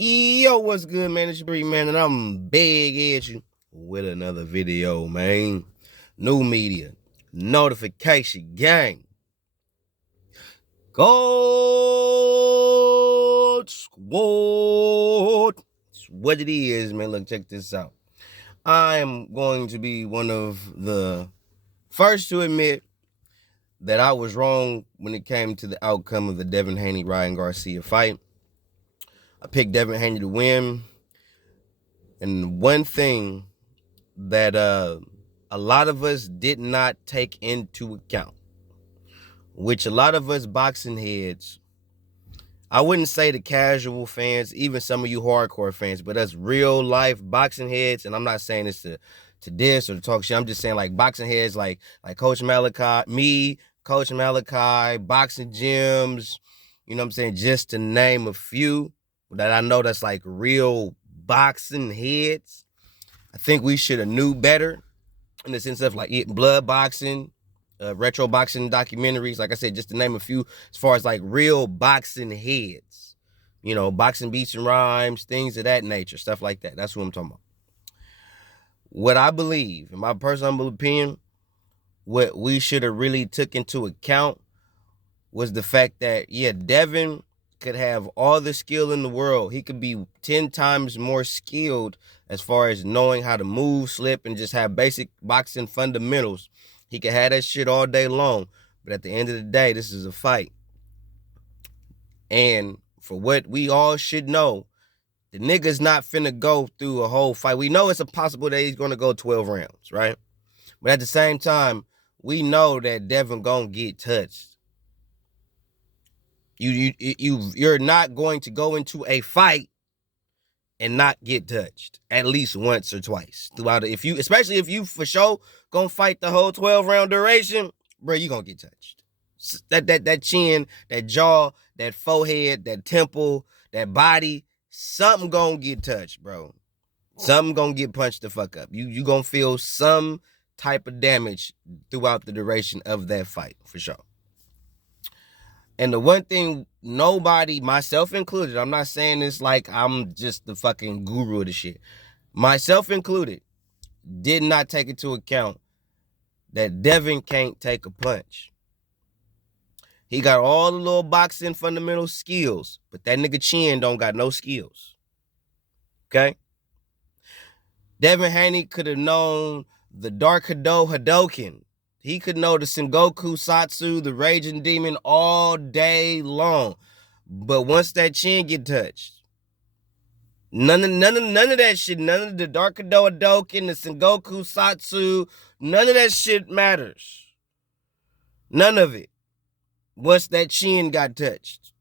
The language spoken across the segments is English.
Yo, what's good, man? It's your Bree, man, and I'm big at you with another video, man. New media, notification gang, Gold Squad. It's what it is, man. Look, check this out. I am going to be one of the first to admit that I was wrong when it came to the outcome of the Devin Haney Ryan Garcia fight. I picked Devin Haney to win. And one thing that a lot of us did not take into account, which a lot of us boxing heads, I wouldn't say the casual fans, even some of you hardcore fans, but us real life boxing heads, and I'm not saying this to diss or to talk shit, I'm just saying like boxing heads like Coach Malachi, me, Coach Malachi, boxing gyms, you know what I'm saying, just to name a few that I know that's like real boxing heads. I think we should have knew better in the sense of like eating blood boxing, retro boxing documentaries. Like I said, just to name a few, as far as like real boxing heads, you know, boxing beats and rhymes, things of that nature, stuff like that. That's what I'm talking about. What I believe, in my personal opinion, what we should have really took into account was the fact that, yeah, Devin could have all the skill in the world. He could be 10 times more skilled as far as knowing how to move, slip, and just have basic boxing fundamentals. He could have that shit all day long. But at the end of the day, this is a fight. And for what we all should know, the nigga's not finna go through a whole fight. We know it's impossible that he's gonna go 12 rounds, right? But at the same time, we know that Devin gonna get touched. You're not going to go into a fight and not get touched at least once or twice throughout it. Especially if you for sure gonna fight the whole 12-round duration, bro, you gonna get touched. That chin, that jaw, that forehead, that temple, that body, something gonna get touched, bro. Something gonna get punched the fuck up. You gonna feel some type of damage throughout the duration of that fight, for sure. And the one thing nobody, myself included, I'm not saying this like I'm just the fucking guru of the shit, myself included, did not take into account that Devin can't take a punch. He got all the little boxing fundamental skills, but that nigga chin don't got no skills. Okay? Devin Haney could have known the Dark Hadoken. He could know the Sengoku Satsu, the Raging Demon all day long. But once that chin get touched, none of that shit, none of the Dark Hadoken, the Sengoku Satsu, none of that shit matters. None of it. Once that chin got touched.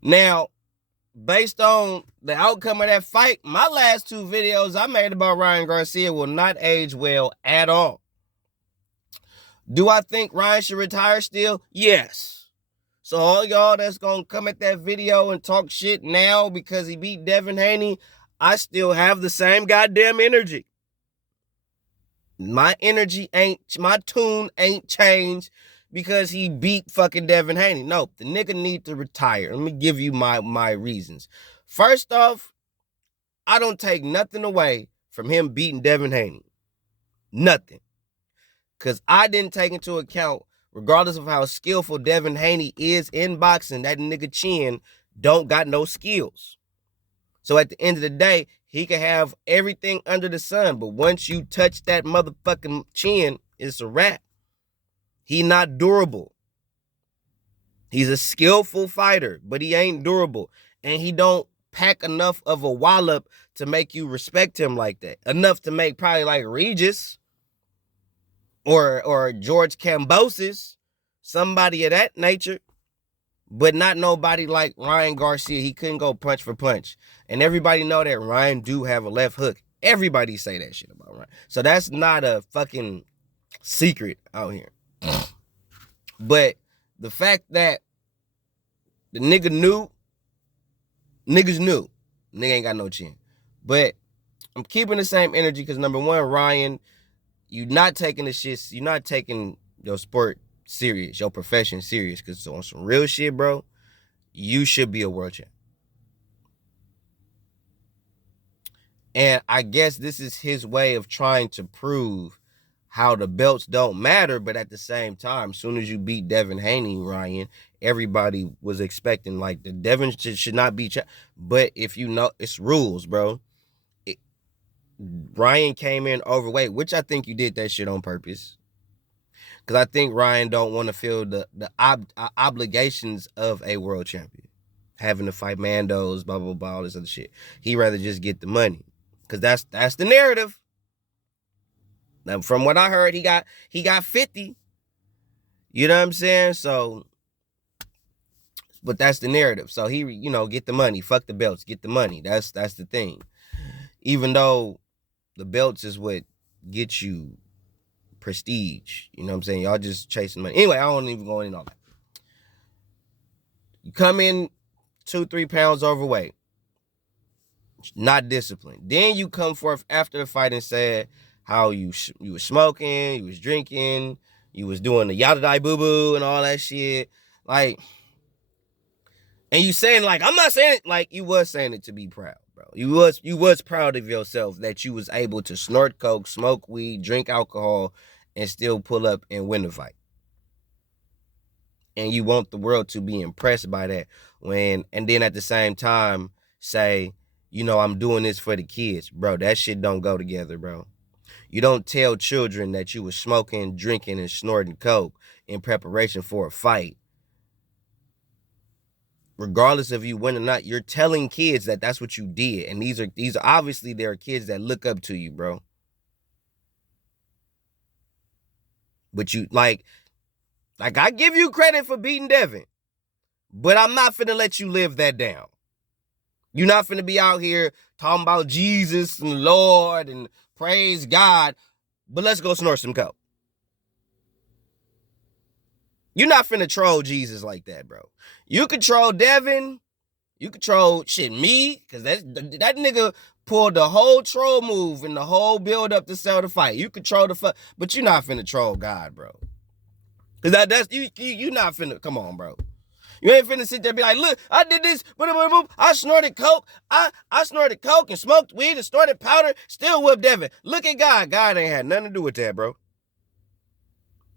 Now, based on the outcome of that fight, my last two videos I made about Ryan Garcia will not age well at all. Do I think Ryan should retire still? Yes. So all y'all that's going to come at that video and talk shit now because he beat Devin Haney, I still have the same goddamn energy. My tune ain't changed because he beat fucking Devin Haney. No, the nigga need to retire. Let me give you my reasons. First off, I don't take nothing away from him beating Devin Haney. Nothing. Because I didn't take into account, regardless of how skillful Devin Haney is in boxing, that nigga chin don't got no skills. So at the end of the day, he can have everything under the sun, but once you touch that motherfucking chin, it's a wrap. He not durable. He's a skillful fighter, but he ain't durable. And he don't pack enough of a wallop to make you respect him like that. Enough to make probably like Regis or George Kambosos, somebody of that nature, but not nobody like Ryan Garcia. He couldn't go punch for punch. And everybody know that Ryan do have a left hook. Everybody say that shit about Ryan. So that's not a fucking secret out here. But the fact that the niggas knew, nigga ain't got no chin. But I'm keeping the same energy because number one, Ryan, you're not taking the shit, you're not taking your sport serious, your profession serious, because on some real shit, bro, you should be a world champ. And I guess this is his way of trying to prove how the belts don't matter, but at the same time, as soon as you beat Devin Haney, Ryan, everybody was expecting like the Devin should not be. But if you know, it's rules, bro. It, Ryan came in overweight, which I think you did that shit on purpose. Because I think Ryan don't want to feel the obligations of a world champion, having to fight Mandos, blah blah blah, all this other shit. He rather just get the money, because that's the narrative. Now, from what I heard, he got 50. You know what I'm saying? So, but that's the narrative. So he, get the money, fuck the belts, get the money. That's the thing. Even though the belts is what gets you prestige. You know what I'm saying? Y'all just chasing money. Anyway, I don't even go into all that. You come in 2-3 pounds overweight, not disciplined. Then you come forth after the fight and said how you was smoking, you was drinking, you was doing the yada die boo boo and all that shit. Like, and you saying like, I'm not saying it, like you was saying it to be proud, bro. You was proud of yourself that you was able to snort coke, smoke weed, drink alcohol, and still pull up and win the fight. And you want the world to be impressed by that, and then at the same time say, I'm doing this for the kids. Bro, that shit don't go together, bro. You don't tell children that you were smoking, drinking, and snorting coke in preparation for a fight. Regardless of you win or not, you're telling kids that that's what you did. And these are obviously, there are kids that look up to you, bro. But you, like I give you credit for beating Devin, but I'm not finna let you live that down. You're not finna be out here talking about Jesus and Lord and praise God, but let's go snort some coke. You're not finna troll Jesus like that, bro. You control Devin. You control me, because that nigga pulled the whole troll move and the whole build up to sell the fight. You control the fuck, but you're not finna troll God, bro. Because that's you not finna, come on, bro. You ain't finna sit there and be like, look, I did this, I snorted coke, I snorted coke and smoked weed and snorted powder, still whipped Devin. Look at God. God ain't had nothing to do with that, bro.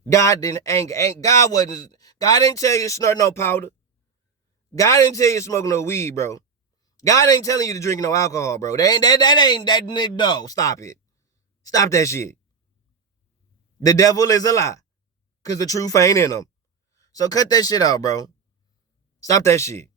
God didn't tell you to snort no powder. God didn't tell you to smoke no weed, bro. God ain't telling you to drink no alcohol, bro. No, stop it. Stop that shit. The devil is a lie, because the truth ain't in him. So cut that shit out, bro. Stop that shit.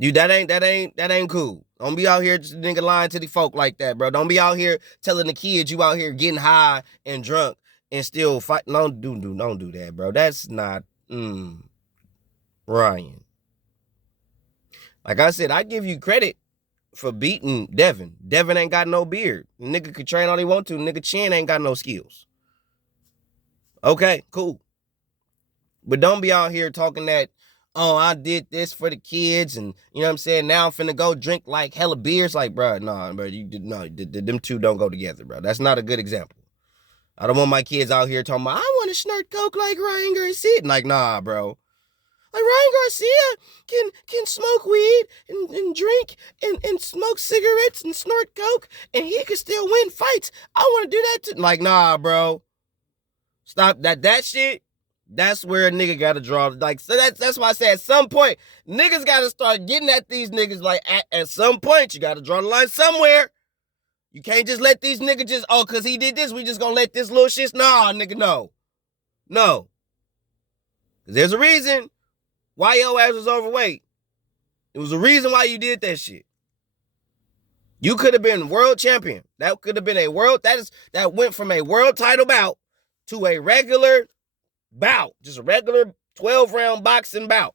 That ain't cool. Don't be out here just nigga lying to the folk like that, bro. Don't be out here telling the kids you out here getting high and drunk and still fight. Don't do that, bro. That's not Ryan. Like I said, I give you credit for beating Devin. Devin ain't got no beard. Nigga could train all he want to. Nigga chin ain't got no skills. Okay, cool. But don't be out here talking that, oh, I did this for the kids, and you know what I'm saying, now I'm finna go drink like hella beers. Like, bro, nah, bro, them two don't go together, bro. That's not a good example. I don't want my kids out here talking about, I want to snort coke like Ryan Garcia. Like, nah, bro. Like, Ryan Garcia can smoke weed and drink and smoke cigarettes and snort coke, and he can still win fights. I want to do that too. Like, nah, bro. Stop that shit. That's where a nigga gotta draw. Like, so that's why I say at some point, niggas gotta start getting at these niggas. Like, at some point, you gotta draw the line somewhere. You can't just let these niggas just, cause he did this, we just gonna let this little shit. Nah, nigga, no. No. There's a reason why your ass was overweight. It was a reason why you did that shit. You could have been world champion. That could have been that went from a world title bout to a regular bout. Just a regular 12-round boxing bout.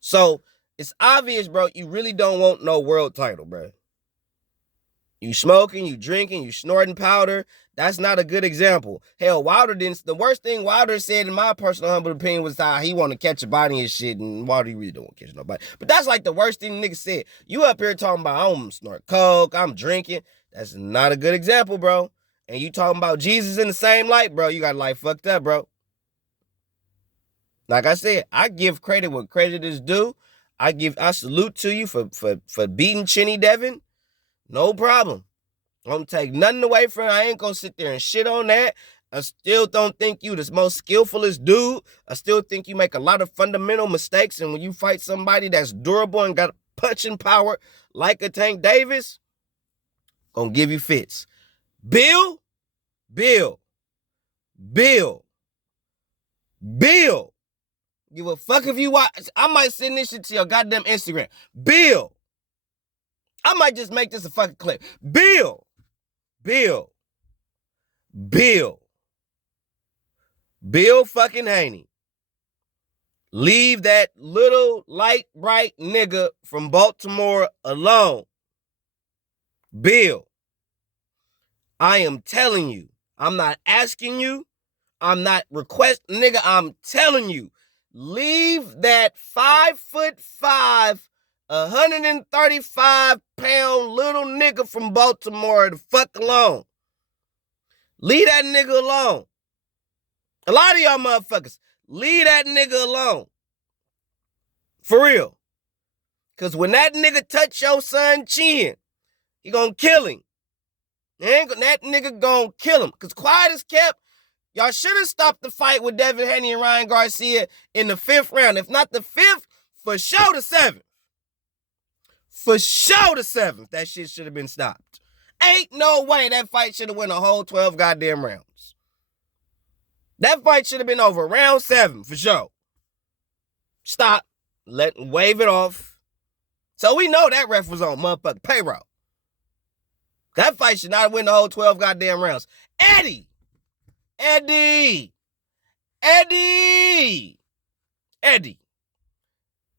So, it's obvious, bro, you really don't want no world title, bro. You smoking, you drinking, you snorting powder. That's not a good example. Hell, the worst thing Wilder said, in my personal humble opinion, was how he want to catch a body and shit, and Wilder really don't want to catch nobody. But that's like the worst thing the nigga said. You up here talking about, I'm snort coke, I'm drinking. That's not a good example, bro. And you talking about Jesus in the same light, bro, you got life fucked up, bro. Like I said, I give credit where credit is due. I salute to you for beating Chinny Devin. No problem. I don't take nothing away from it. I ain't gonna sit there and shit on that. I still don't think you the most skillfulest dude. I still think you make a lot of fundamental mistakes. And when you fight somebody that's durable and got punching power like a Tank Davis, gonna give you fits. Bill. Give a fuck if you watch. I might send this shit to your goddamn Instagram. Bill. I might just make this a fucking clip. Bill fucking Haney. Leave that little light bright nigga from Baltimore alone. Bill. I am telling you. I'm not asking you. I'm not requesting, nigga. I'm telling you. Leave that 5'5", 135-pound little nigga from Baltimore the fuck alone. Leave that nigga alone. A lot of y'all motherfuckers, leave that nigga alone. For real. Because when that nigga touch your son chin, he gonna kill him. That nigga gonna kill him. Because quiet as kept, y'all should have stopped the fight with Devin Haney and Ryan Garcia in the 5th round. If not the 5th, for sure the 7th. For sure the 7th, that shit should have been stopped. Ain't no way that fight should have went a whole 12 goddamn rounds. That fight should have been over round 7, for sure. Stop. Wave it off. So we know that ref was on motherfucking payroll. That fight should not have went the whole 12 goddamn rounds. Eddie.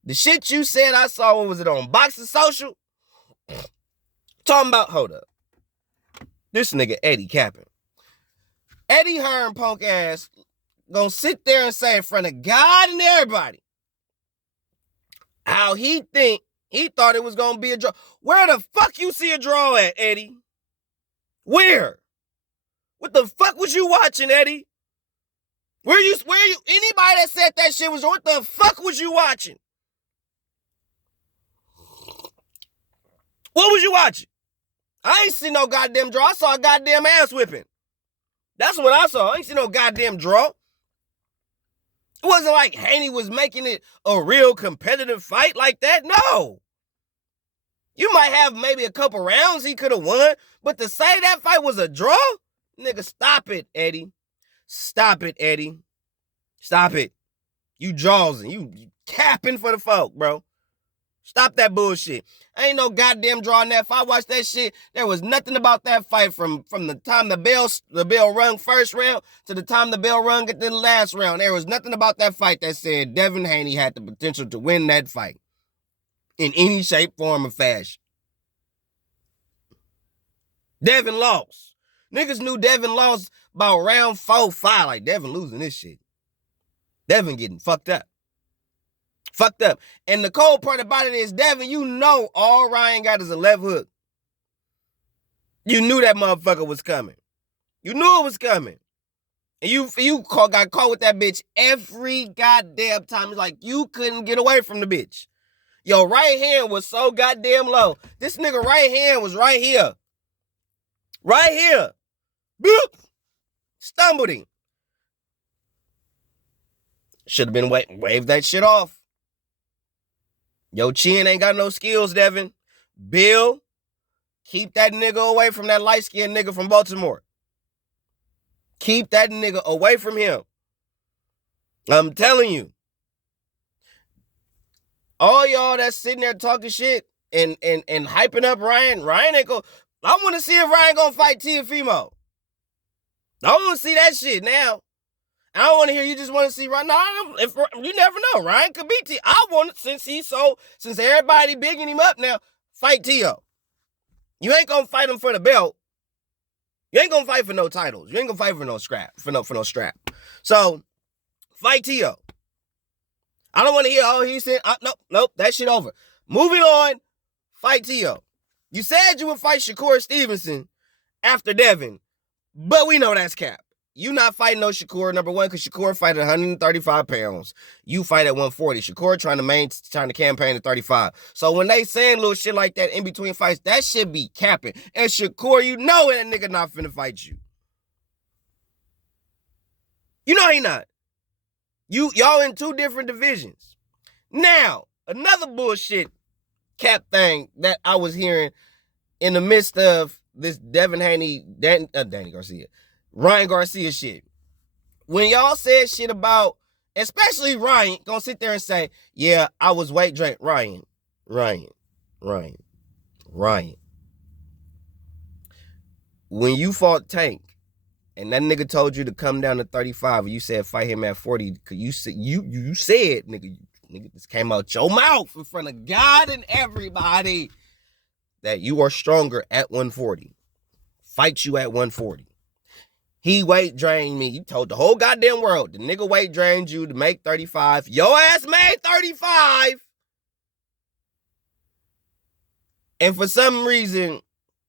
The shit you said I saw, what was it on Boxing Social? Talking about, hold up. This nigga Eddie capping. Eddie Hearn punk ass gonna sit there and say in front of God and everybody how he thought it was gonna be a draw. Where the fuck you see a draw at, Eddie? Where? What the fuck was you watching, Eddie? Where you? Anybody that said that shit was, what the fuck was you watching? What was you watching? I ain't seen no goddamn draw. I saw a goddamn ass whipping. That's what I saw. I ain't seen no goddamn draw. It wasn't like Haney was making it a real competitive fight like that. No. You might have maybe a couple rounds he could have won, but to say that fight was a draw? Nigga, stop it, Eddie. Stop it, Eddie. Stop it. You jawsing. You capping for the folk, bro. Stop that bullshit. Ain't no goddamn draw in that. If I watched that shit, there was nothing about that fight from the time the bell rung first round to the time the bell rung at the last round. There was nothing about that fight that said Devin Haney had the potential to win that fight in any shape, form, or fashion. Devin lost. Niggas knew Devin lost about round 4, 5. Like, Devin losing this shit. Devin getting fucked up. Fucked up. And the cold part about it is, Devin, you know all Ryan got is a left hook. You knew that motherfucker was coming. You knew it was coming. And you got caught with that bitch every goddamn time. It's like you couldn't get away from the bitch. Your right hand was so goddamn low. This nigga right hand was right here. Right here. Boop. Stumbled him. Should have been wave that shit off. Your chin ain't got no skills, Devin. Bill, keep that nigga away from that light-skinned nigga from Baltimore. Keep that nigga away from him. I'm telling you. All y'all that's sitting there talking shit and hyping up Ryan ain't go. I want to see if Ryan gonna fight Teofimo. I want to see that shit now. I don't want to hear you just want to see Ryan. No, you never know. Ryan could beat T. I want it since everybody bigging him up now, fight Tio. You ain't gonna fight him for the belt. You ain't gonna fight for no titles. You ain't gonna fight for no scrap, for no strap. So, fight Tio. I don't want to hear, he said, nope, that shit over. Moving on, fight Tio. You said you would fight Shakur Stevenson after Devin, but we know that's cap. you not fighting no Shakur, number one, because Shakur fight at 135 pounds. You fight at 140. Shakur trying to campaign at 35. So when they saying little shit like that in between fights, that shit be capping. And Shakur, you know that nigga not finna fight you. You know he not. Y'all in two different divisions. Now, another bullshit cap thing that I was hearing in the midst of this Devin Haney, Danny Garcia, Ryan Garcia shit. When y'all said shit about, especially Ryan, gonna sit there and say, yeah, I was weight drained. Ryan. When you fought Tank, and that nigga told you to come down to 35, and you said fight him at 40, cause you said, nigga, this came out your mouth in front of God and everybody that you are stronger at 140. Fight you at 140. He weight drained me. You told the whole goddamn world the nigga weight drained you to make 35. Your ass made 35. And for some reason,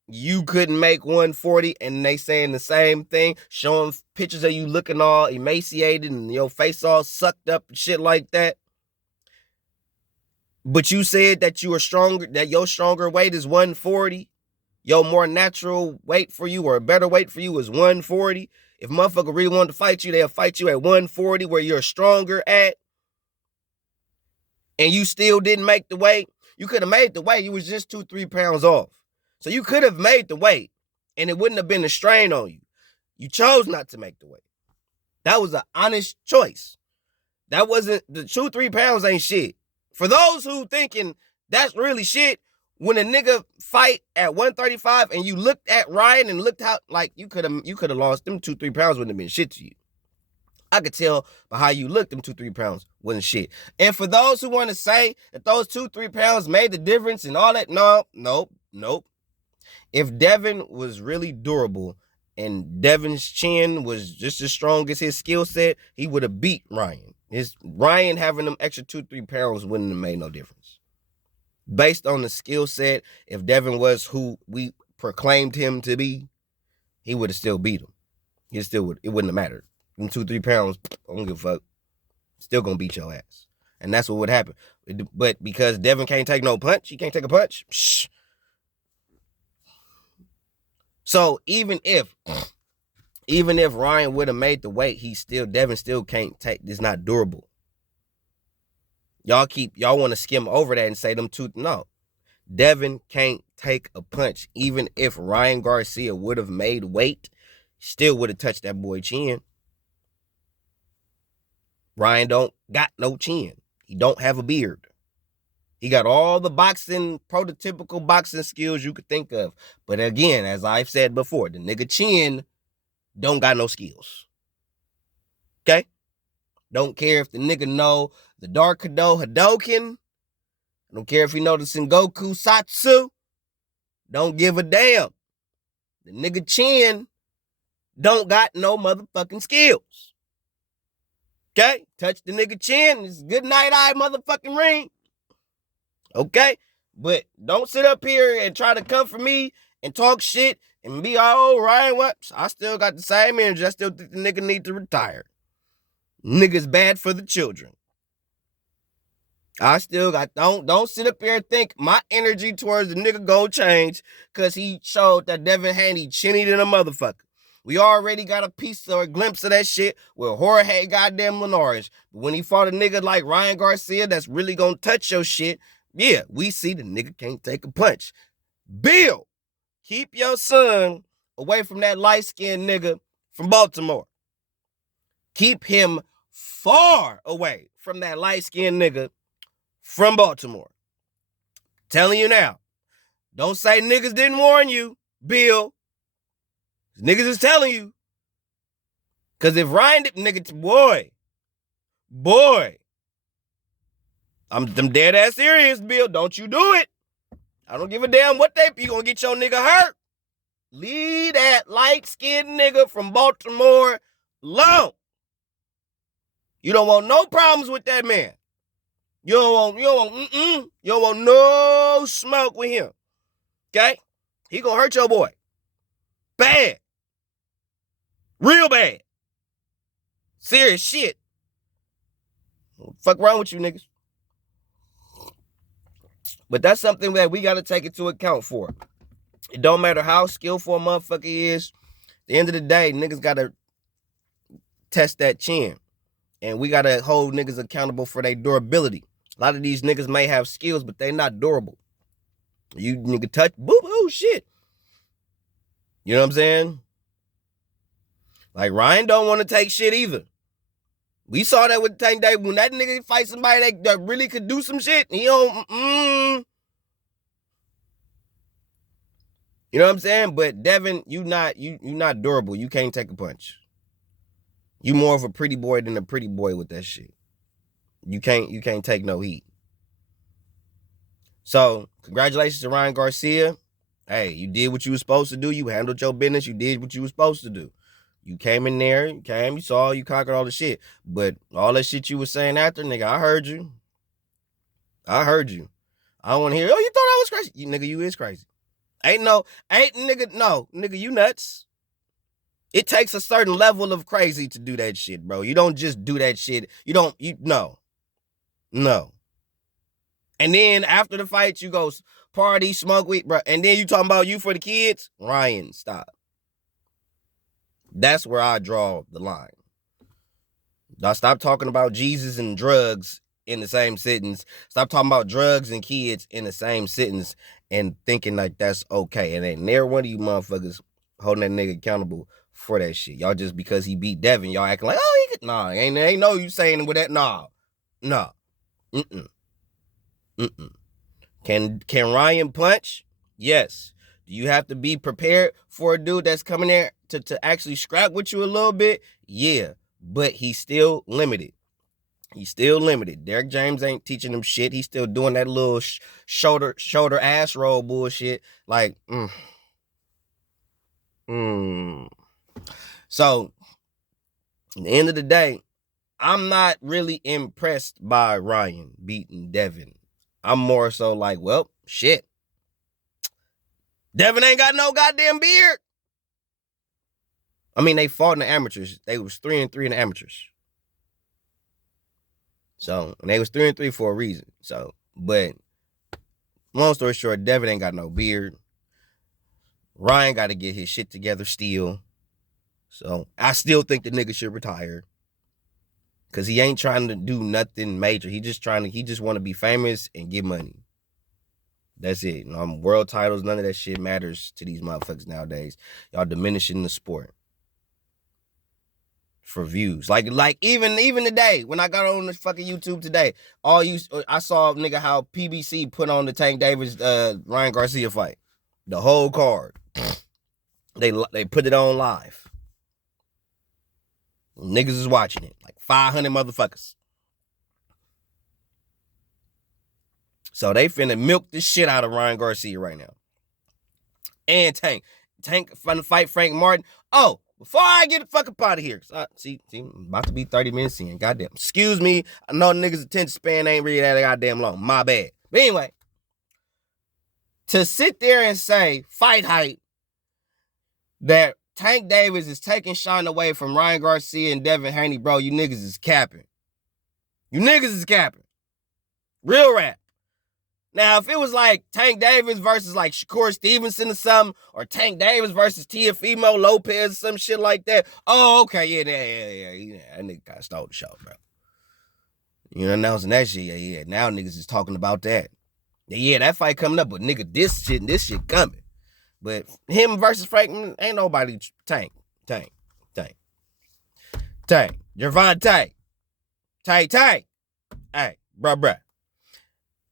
you couldn't make 140, and they saying the same thing, showing pictures of you looking all emaciated and your face all sucked up and shit like that. But you said that you were stronger, that your stronger weight is 140. Your more natural weight for you, or a better weight for you, is 140. If motherfucker really wanted to fight you, they'll fight you at 140 where you're stronger at. And you still didn't make the weight. You could have made the weight. You was just 2-3 pounds off. So you could have made the weight, and it wouldn't have been a strain on you. You chose not to make the weight. That was an honest choice. That wasn't, the 2-3 pounds ain't shit. For those who thinking that's really shit, when a nigga fight at 135 and you looked at Ryan and looked how, like, you could have lost them 2-3 pounds, wouldn't have been shit to you. I could tell by how you looked, them 2-3 pounds wasn't shit. And for those who want to say that those 2-3 pounds made the difference and all that, nope. If Devin was really durable and Devin's chin was just as strong as his skill set, he would have beat Ryan. Ryan having them extra 2-3 pounds wouldn't have made no difference. Based on the skill set, if Devin was who we proclaimed him to be, he would have still beat him. It wouldn't have mattered. Them 2-3 pounds, I don't give a fuck. Still gonna beat your ass. And that's what would happen. But because Devin can't take no punch, he can't take a punch. Shh. So even if Ryan would have made the weight, Devin still can't take, it's not durable. Y'all want to skim over that and say them two, no. Devin can't take a punch. Even if Ryan Garcia would have made weight, still would have touched that boy chin. Ryan don't got no chin. He don't have a beard. He got all the prototypical boxing skills you could think of. But again, as I've said before, the nigga chin don't got no skills. Okay? Don't care if the nigga know the Dark Kado Hadoken. Don't care if he know the Sengoku Satsu. Don't give a damn. The nigga chin don't got no motherfucking skills. Okay? Touch the nigga chin. It's good night, eye motherfucking ring. Okay? But don't sit up here and try to come for me and talk shit and be all, Ryan, what? I still got the same energy. I still think the nigga need to retire. Nigga's bad for the children. I still got, don't sit up here and think my energy towards the nigga gonna change because he showed that Devin Haney chinny than a motherfucker. We already got a piece or a glimpse of that shit with Jorge goddamn Linares. But when he fought a nigga like Ryan Garcia that's really gonna touch your shit, yeah, we see the nigga can't take a punch. Bill, keep your son away from that light-skinned nigga from Baltimore. Keep him far away from that light-skinned nigga from Baltimore. Telling you now, don't say niggas didn't warn you, Bill. Niggas is telling you. Because if Ryan did, nigga, boy, I'm dead ass serious, Bill. Don't you do it. I don't give a damn what you gonna get your nigga hurt. Leave that light-skinned nigga from Baltimore alone. You don't want no problems with that man. You don't want no smoke with him. Okay? He gonna hurt your boy. Bad. Real bad. Serious shit. What the fuck wrong with you niggas? But that's something that we got to take into account for. It don't matter how skillful a motherfucker is. At the end of the day, niggas got to test that chin. And we got to hold niggas accountable for their durability. A lot of these niggas may have skills, but they not durable. You nigga touch, boo-boo, shit. You know what I'm saying? Like, Ryan don't want to take shit either. We saw that with Tank Davis. When that nigga fight somebody that really could do some shit, he don't, You know what I'm saying? But Devin, you not durable. You can't take a punch. You more of a pretty boy than a pretty boy with that shit. You can't take no heat. So, congratulations to Ryan Garcia. Hey, you did what you were supposed to do. You handled your business. You did what you were supposed to do. You came in there, you saw, you conquered all the shit. But all that shit you was saying after, nigga, I heard you. I don't want to hear, oh, you thought I was crazy. Nigga, you is crazy. Nigga, you nuts. It takes a certain level of crazy to do that shit, bro. You don't just do that shit. No. And then after the fight, you go party, smoke weed, bro. And then you talking about you for the kids? Ryan, stop. That's where I draw the line. Now stop talking about Jesus and drugs in the same sentence. Stop talking about drugs and kids in the same sentence and thinking like that's okay. And ain't never one of you motherfuckers holding that nigga accountable for that shit. Y'all just because he beat Devin, y'all acting like, oh, he could. Nah, ain't no you saying with that. Nah. Can Ryan punch? Yes. Do you have to be prepared for a dude that's coming there to actually scrap with you a little bit? Yeah. But he's still limited. Derek James ain't teaching him shit. He's still doing that little shoulder ass roll bullshit. Like, So, at the end of the day, I'm not really impressed by Ryan beating Devin. I'm more so like, well, shit. Devin ain't got no goddamn beard. I mean, they fought in the amateurs. They was 3-3 in the amateurs. So, and they was 3-3 for a reason. So, but long story short, Devin ain't got no beard. Ryan got to get his shit together still. So, I still think the nigga should retire. Because he ain't trying to do nothing major. He just want to be famous and get money. That's it. World titles, none of that shit matters to these motherfuckers nowadays. Y'all diminishing the sport for views. Like even today, when I got on the fucking YouTube today, I saw nigga how PBC put on the Tank Davis Ryan Garcia fight. The whole card. They put it on live. Niggas is watching it. Like 500 motherfuckers. So they finna milk the shit out of Ryan Garcia right now. And Tank finna fight Frank Martin. Oh, before I get the fuck up out of here. See, I'm about to be 30 minutes in. Goddamn. Excuse me. I know niggas' attention span ain't really that goddamn long. My bad. But anyway. To sit there and say, fight hype, that Tank Davis is taking shine away from Ryan Garcia and Devin Haney, bro, you niggas is capping. Real rap. Now, if it was like Tank Davis versus like Shakur Stevenson or something, or Tank Davis versus Teofimo Lopez or some shit like that, oh, okay, yeah, that nigga kind of stole the show, bro. You know, announcing that shit, yeah, now niggas is talking about that. Yeah, that fight coming up, but nigga, this shit coming. But him versus Frank, ain't nobody. Tank. Gervonta. Tank. Hey, bruh.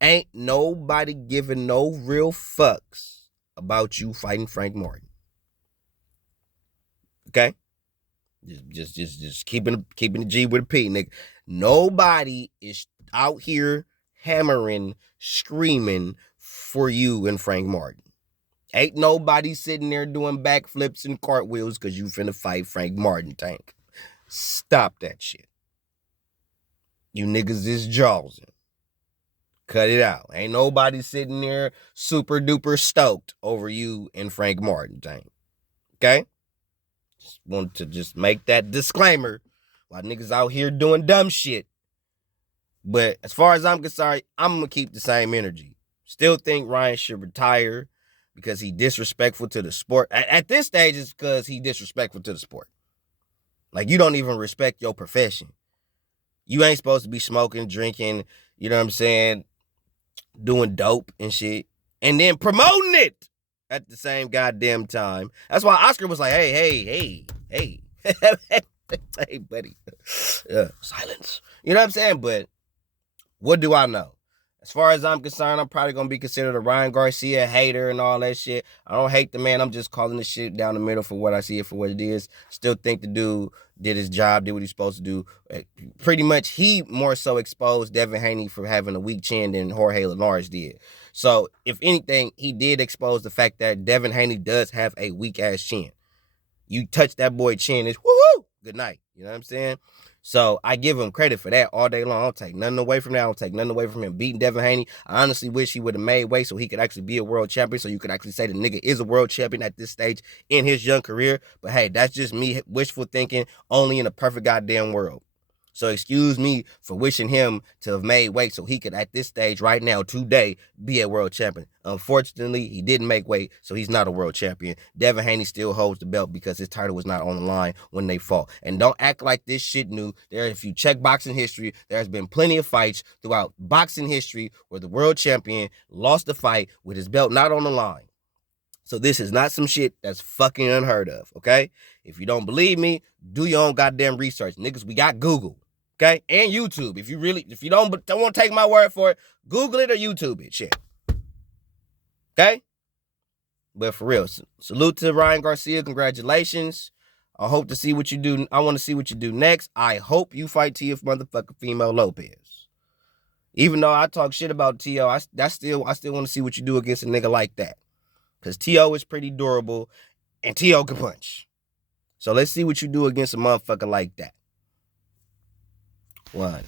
Ain't nobody giving no real fucks about you fighting Frank Martin. Okay? Just keeping the G with a P, nigga. Nobody is out here hammering, screaming for you and Frank Martin. Ain't nobody sitting there doing backflips and cartwheels because you finna fight Frank Martin, Tank. Stop that shit. You niggas is jawsing. Cut it out. Ain't nobody sitting there super duper stoked over you and Frank Martin, Tank. Okay? Just want to just make that disclaimer while niggas out here doing dumb shit. But as far as I'm concerned, I'm going to keep the same energy. Still think Ryan should retire because he disrespectful to the sport. At this stage, it's because he disrespectful to the sport. Like, you don't even respect your profession. You ain't supposed to be smoking, drinking, you know what I'm saying, doing dope and shit, and then promoting it at the same goddamn time. That's why Oscar was like, hey. Hey, buddy. Silence. You know what I'm saying? But what do I know? As far as I'm concerned, I'm probably going to be considered a Ryan Garcia hater and all that shit. I don't hate the man. I'm just calling this shit down the middle for what I see it for what it is. Still think the dude did his job, did what he's supposed to do. Pretty much, he more so exposed Devin Haney for having a weak chin than Jorge Linares did. So, if anything, he did expose the fact that Devin Haney does have a weak-ass chin. You touch that boy's chin, it's woohoo, good night. You know what I'm saying? So I give him credit for that all day long. I don't take nothing away from that. I don't take nothing away from him beating Devin Haney. I honestly wish he would have made weight so he could actually be a world champion, so you could actually say the nigga is a world champion at this stage in his young career. But hey, that's just me wishful thinking, only in a perfect goddamn world. So excuse me for wishing him to have made weight so he could, at this stage right now, today, be a world champion. Unfortunately, he didn't make weight, so he's not a world champion. Devin Haney still holds the belt because his title was not on the line when they fought. And don't act like this shit new. If you check boxing history, there's been plenty of fights throughout boxing history where the world champion lost the fight with his belt not on the line. So this is not some shit that's fucking unheard of, okay? If you don't believe me, do your own goddamn research. Niggas, we got Google. Okay, and YouTube. If you don't want to take my word for it, Google it or YouTube it. Shit. Okay? But for real, salute to Ryan Garcia. Congratulations. I hope to see what you do. I want to see what you do next. I hope you fight Tia motherfucking Female Lopez. Even though I talk shit about T.O., I still want to see what you do against a nigga like that. Because T.O. is pretty durable and T.O. can punch. So let's see what you do against a motherfucker like that. One.